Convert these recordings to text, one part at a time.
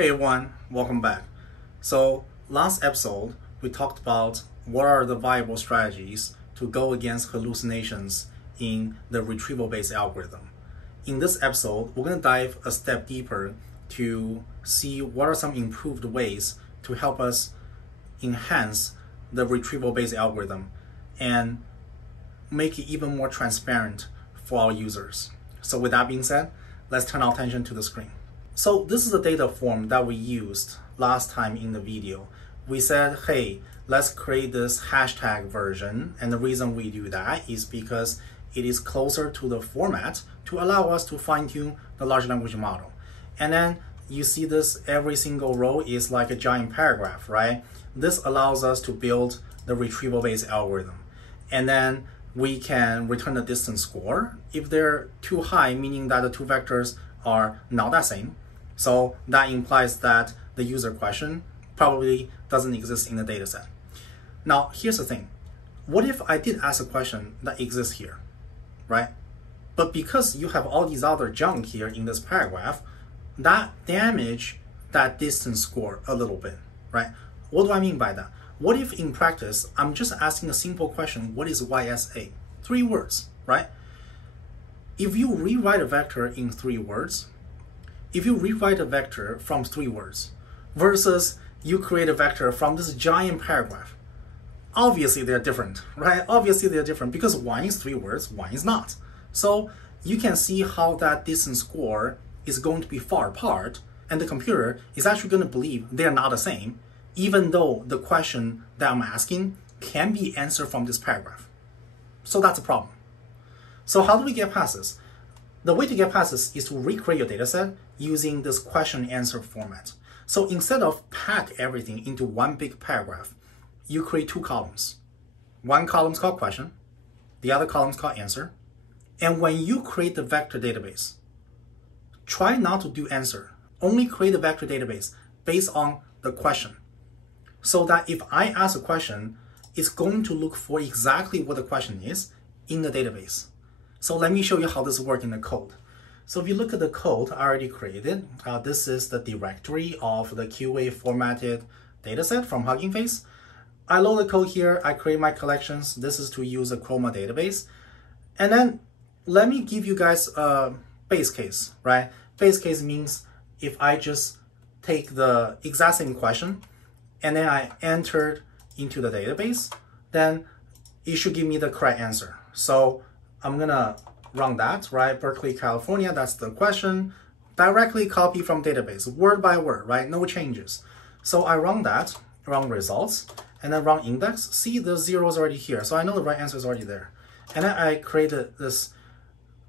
Hey everyone, welcome back. So last episode, we talked about what are the viable strategies to go against hallucinations in the retrieval-based algorithm. In this episode, we're going to dive a step deeper to see what are some improved ways to help us enhance the retrieval-based algorithm and make it even more transparent for our users. So with that being said, let's turn our attention to the screen. So this is the data form that we used last time in the video. We said, hey, let's create this hashtag version. And the reason we do that is because it is closer to the format to allow us to fine-tune the large language model. And then you see this, every single row is like a giant paragraph, right? This allows us to build the retrieval-based algorithm. And then we can return the distance score. If they're too high, meaning that the two vectors are not the same, so that implies that the user question probably doesn't exist in the data set. Now, here's the thing. What if I did ask a question that exists here, right? But because you have all these other junk here in this paragraph, that damage that distance score a little bit, right? What do I mean by that? What if in practice, I'm just asking a simple question, what is YSA? 3 words, right? If you rewrite a vector in 3 words, if you rewrite a vector from 3 words versus you create a vector from this giant paragraph, obviously they're different, right? Obviously they're different because one is 3 words, one is not. So you can see how that distance score is going to be far apart, and the computer is actually going to believe they're not the same, even though the question that I'm asking can be answered from this paragraph. So that's a problem. So how do we get past this? The way to get past this is to recreate your dataset using this question-answer format. So instead of pack everything into one big paragraph, you create 2 columns. One column is called question, the other column is called answer. And when you create the vector database, try not to do answer. Only create a vector database based on the question. So that if I ask a question, it's going to look for exactly what the question is in the database. So let me show you how this works in the code. So if you look at the code I already created, this is the directory of the QA formatted dataset from Hugging Face. I load the code here, I create my collections. This is to use a Chroma database. And then let me give you guys a base case, right? Base case means if I just take the exact same question and then I entered into the database, then it should give me the correct answer. So I'm gonna run that, right? Berkeley, California, that's the question. Directly copy from database, word by word, right? No changes. So I run that, run results, and then run index. See, the 0 is already here. So I know the right answer is already there. And then I created this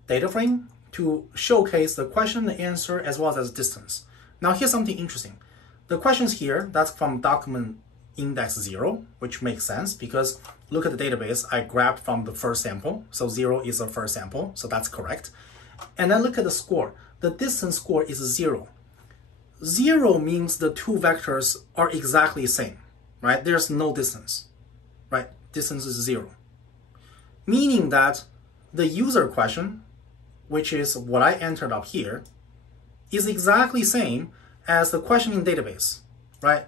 data frame to showcase the question, the answer, as well as distance. Now here's something interesting. The questions here, that's from document index 0, which makes sense because look at the database, I grabbed from the first sample. So 0 is the first sample, so that's correct. And then look at the score. The distance score is 0. 0 means the 2 vectors are exactly the same, right? There's no distance, right? Distance is 0. Meaning that the user question, which is what I entered up here, is exactly same as the question in database, right?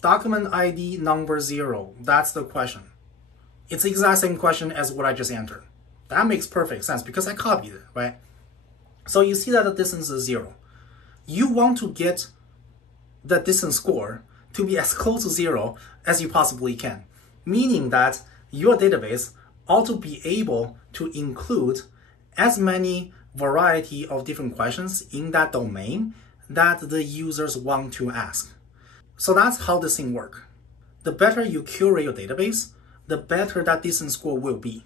Document ID number 0, that's the question. It's the exact same question as what I just entered. That makes perfect sense because I copied it, right? So you see that the distance is 0. You want to get the distance score to be as close to 0 as you possibly can, meaning that your database ought to be able to include as many variety of different questions in that domain that the users want to ask. So that's how this thing works. The better you curate your database, the better that distance score will be.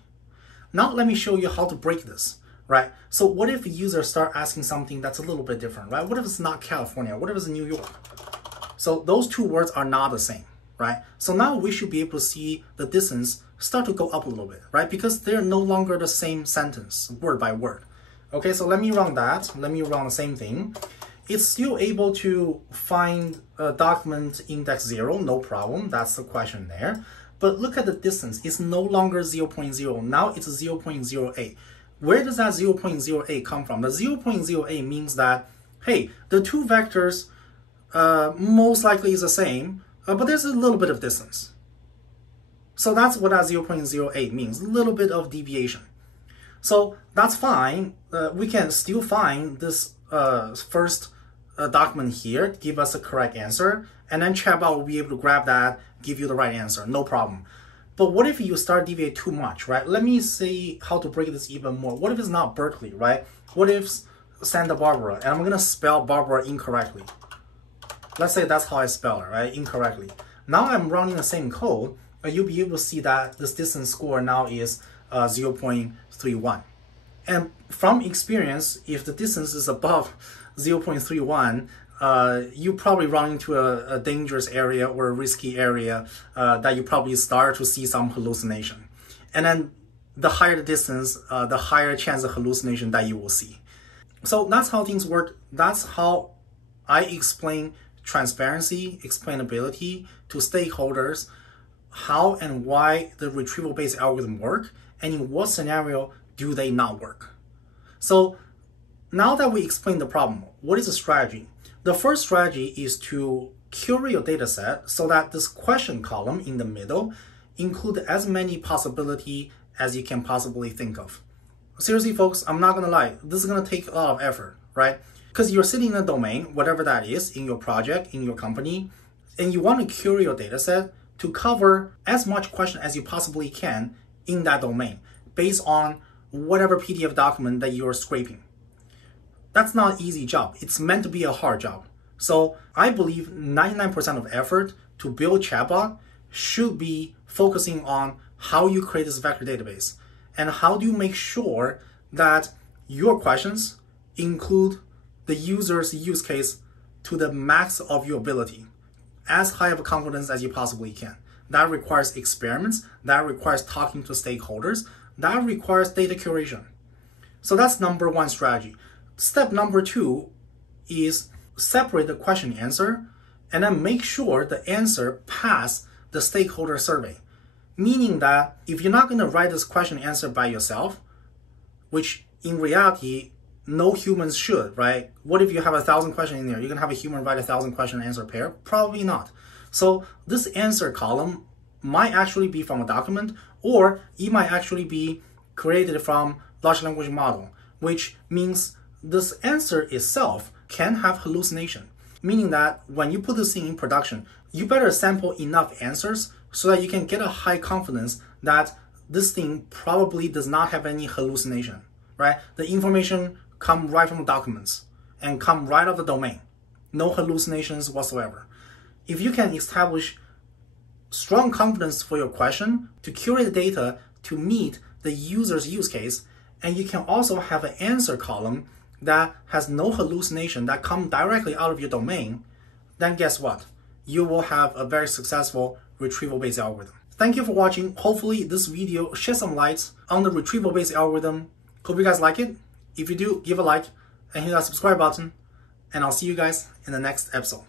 Now let me show you how to break this, right? So what if users start asking something that's a little bit different, right? What if it's not California? What if it's New York? So those 2 words are not the same, right? So now we should be able to see the distance start to go up a little bit, right? Because they're no longer the same sentence, word by word. Okay, so let me run that. Let me run the same thing. It's still able to find a document index 0, no problem. That's the question there. But look at the distance. It's no longer 0.0. Now it's 0.08. Where does that 0.08 come from? The 0.08 means that, hey, the 2 vectors most likely is the same, but there's a little bit of distance. So that's what that 0.08 means, a little bit of deviation. So that's fine. We can still find this first document here, give us a correct answer, and then chatbot will be able to grab that, give you the right answer, no problem. But what if you start deviate too much, right? Let me see how to break this even more. What if it's not Berkeley, right? What if Santa Barbara, and I'm gonna spell Barbara incorrectly. Let's say that's how I spell it, right? Incorrectly. Now I'm running the same code, but you'll be able to see that this distance score now is 0.31. And from experience, if the distance is above 0.31, you probably run into a dangerous area or a risky area that you probably start to see some hallucination. And then the higher the distance, the higher chance of hallucination that you will see. So that's how things work. That's how I explain transparency, explainability to stakeholders, how and why the retrieval-based algorithm work, and in what scenario do they not work. So now that we explained the problem, what is the strategy? The first strategy is to curate your data set so that this question column in the middle include as many possibilities as you can possibly think of. Seriously, folks, I'm not gonna lie, this is gonna take a lot of effort, right? Because you're sitting in a domain, whatever that is, in your project, in your company, and you want to curate your data set to cover as much question as you possibly can in that domain, based on whatever PDF document that you're scraping. That's not an easy job. It's meant to be a hard job. So I believe 99% of effort to build chatbot should be focusing on how you create this vector database and how do you make sure that your questions include the user's use case to the max of your ability, as high of a confidence as you possibly can. That requires experiments, that requires talking to stakeholders, that requires data curation. So that's number one strategy. Step number two is separate the question answer and then make sure the answer pass the stakeholder survey. Meaning that if you're not going to write this question answer by yourself, which in reality, no humans should, right? What if you have 1,000 questions in there? You're going to have a human write 1,000 question answer pair? Probably not. So this answer column might actually be from a document, or it might actually be created from large language model, which means this answer itself can have hallucination. Meaning that when you put this thing in production, you better sample enough answers so that you can get a high confidence that this thing probably does not have any hallucination, right? The information come right from the documents and come right off the domain. No hallucinations whatsoever. If you can establish strong confidence for your question to curate the data to meet the user's use case, and you can also have an answer column that has no hallucination that come directly out of your domain, then guess what? You will have a very successful retrieval-based algorithm. Thank you for watching. Hopefully this video sheds some light on the retrieval-based algorithm. Hope you guys like it. If you do, give a like and hit that subscribe button, and I'll see you guys in the next episode.